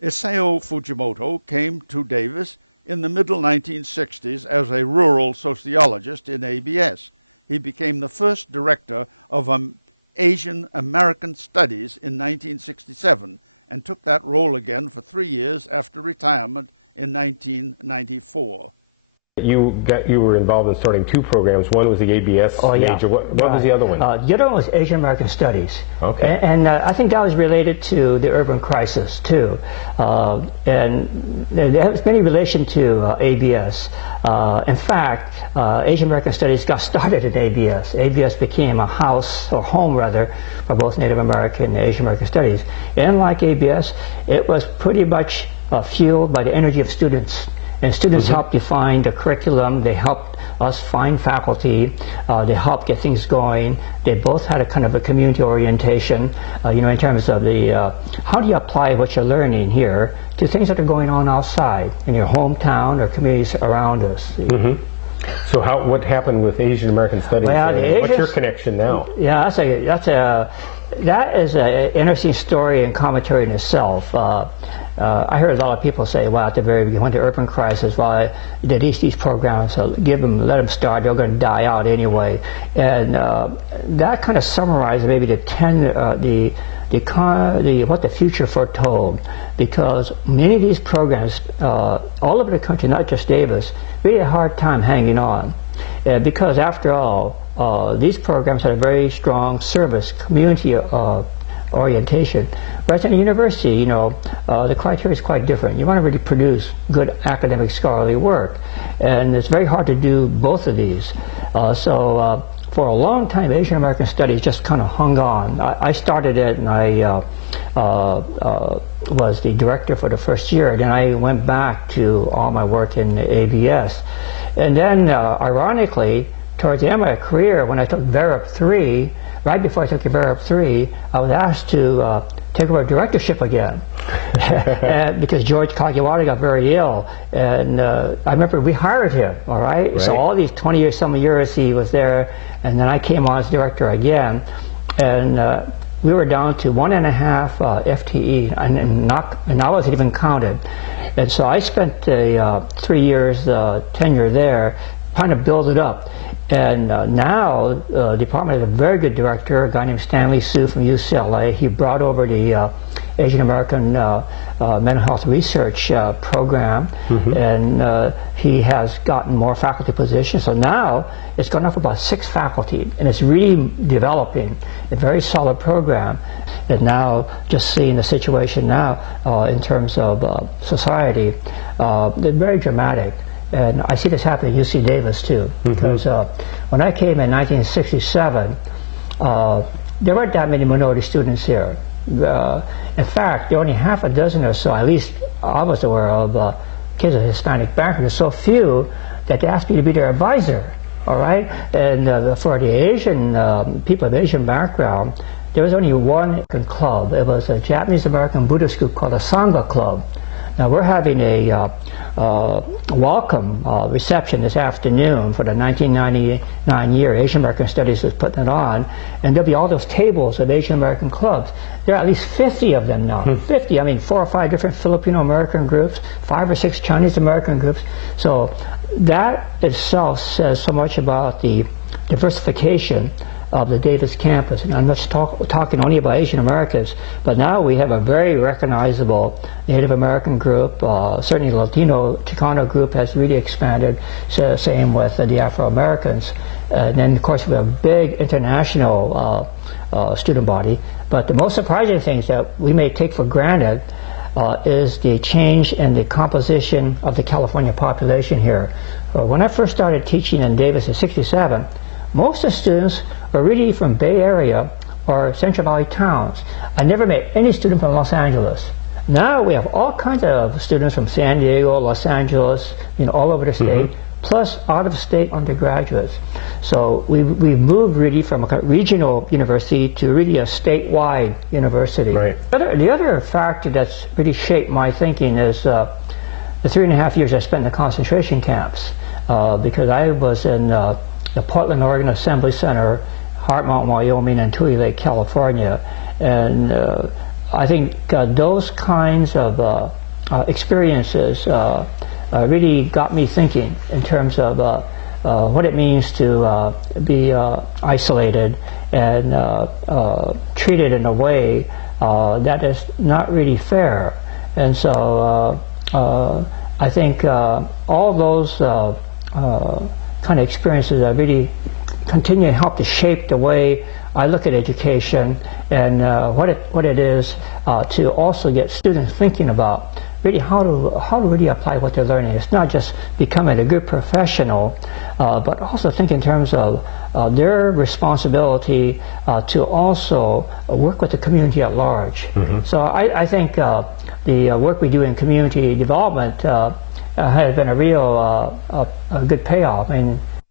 Isao Fujimoto came to Davis in the middle 1960s as a rural sociologist in ABS. He became the first director of Asian American Studies in 1967 and took that role again for 3 years after retirement in 1994. You were involved in starting two programs. One was the ABS major. What was the other one? The other one was Asian American Studies. Okay. And I think that was related to the urban crisis too. And there was many relation to ABS. In fact, Asian American Studies got started at ABS. ABS became a house, or home rather, for both Native American and Asian American Studies. And like ABS, it was pretty much fueled by the energy of students. And students helped define the curriculum. They helped us find faculty. They helped get things going. They both had a kind of a community orientation, in terms of the how do you apply what you're learning here to things that are going on outside in your hometown or communities around us. So what happened with Asian American Studies? Well, what's your connection now? Yeah, that is an interesting story and commentary in itself. I heard a lot of people say, well, at the very beginning, when the urban crisis, well, these programs, let them start, they're going to die out anyway. And that kind of summarizes maybe what the future foretold, because many of these programs all over the country, not just Davis, really had a hard time hanging on. Because after all, these programs had a very strong service, community orientation. Whereas in a university, the criteria is quite different. You want to really produce good academic scholarly work, and it's very hard to do both of these. So for a long time, Asian American Studies just kind of hung on. I started it, and I was the director for the first year. Then I went back to all my work in ABS. And then, ironically, towards the end of my career, when I took VERIP 3, right before I took the VERIP 3, I was asked to take over directorship again. Because George Kagiwara got very ill. And I remember we hired him, all right? So all these 20 some years he was there, and then I came on as director again. And we were down to 1.5 FTE, and I wasn't even counted. And so I spent 3 years tenure there, trying to build it up. And now the department has a very good director, a guy named Stanley Su from UCLA. He brought over the Asian American Mental Health Research program, and he has gotten more faculty positions. So now it's gone up about 6 faculty, and it's really developing a very solid program. And now, just seeing the situation now in terms of society, they're very dramatic. And I see this happen at UC Davis too, because when I came in 1967, there weren't that many minority students here. In fact, there were only half a dozen or so, at least I was aware of, kids of Hispanic background. There's so few that they asked me to be their advisor, all right? And for the Asian, people of Asian background, there was only one club. It was a Japanese-American Buddhist group called the Sangha Club. Now we're having a welcome reception this afternoon for the 1999 year. Asian American Studies is putting it on, and there'll be all those tables of Asian American clubs. There are at least 50 of them now. 50, I mean 4 or 5 different Filipino American groups, 5 or 6 Chinese American groups. So that itself says so much about the diversification of the Davis campus. And I'm not talking only about Asian Americans, but now we have a very recognizable Native American group. Certainly the Latino Chicano group has really expanded, so same with the Afro-Americans. And then of course we have a big international student body. But the most surprising things that we may take for granted is the change in the composition of the California population here. When I first started teaching in Davis in '67, most of the students were really from Bay Area or Central Valley towns. I never met any student from Los Angeles. Now we have all kinds of students from San Diego, Los Angeles, all over the state, plus out-of-state undergraduates. So we've moved really from a regional university to really a statewide university. Right. The other factor that's really shaped my thinking is the 3.5 years I spent in the concentration camps, because I was in the Portland, Oregon Assembly Center, Heartmont, Wyoming, and Tule Lake, California. And I think those kinds of experiences really got me thinking in terms of what it means to be isolated and treated in a way that is not really fair. And so I think all those kind of experiences are really continue to help to shape the way I look at education and what it is to also get students thinking about really how to really apply what they're learning. It's not just becoming a good professional, but also think in terms of their responsibility to also work with the community at large. Mm-hmm. So I think the work we do in community development has been a real a good payoff. I mean,